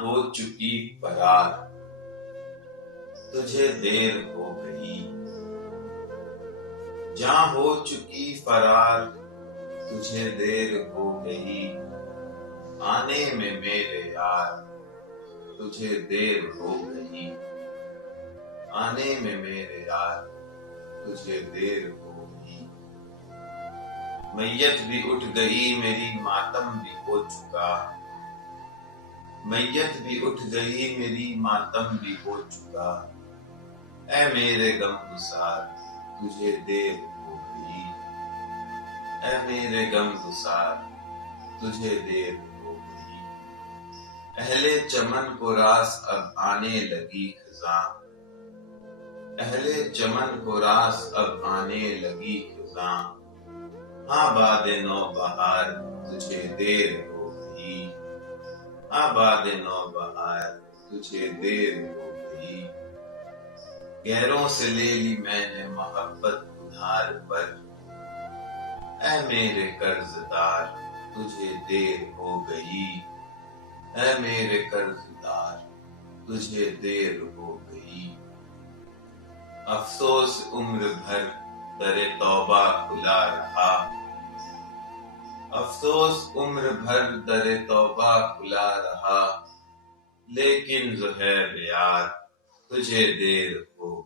ہو چکی فرار تجھے دیر ہو گئی، جہاں ہو چکی فرار تجھے دیر ہو گئی، آنے میں میرے یار تجھے دیر ہو گئی، آنے میں میرے یار تجھے دیر ہو گئی۔ میت بھی اٹھ گئی میری ماتم بھی ہو چکا، میت بھی اٹھ گئی میری ماتم بھی ہو چکا، اے میرے غم گسار تجھے دیر ہو گئی، اے میرے غم گسار تجھے دیر ہو گئی۔ اہل چمن کو راس اب آنے لگی خزاں، اہل چمن کو راس اب آنے لگی خزاں، ہاں باد نو بہار تجھے دیر ہو گئی، ہاں باد نو بہار تجھے دیر ہو گئی۔ غیروں سے لے لی میں نے محبت ادھار پر، اے میرے قرض دار تجھے دیر ہو گئی، اے میرے قرض دار تجھے دیر ہو گئی۔ افسوس عمر بھر در توبہ کھلا رہا، افسوس عمر بھر در توبہ کھلا رہا، لیکن زہیر یار تجھے دیر ہو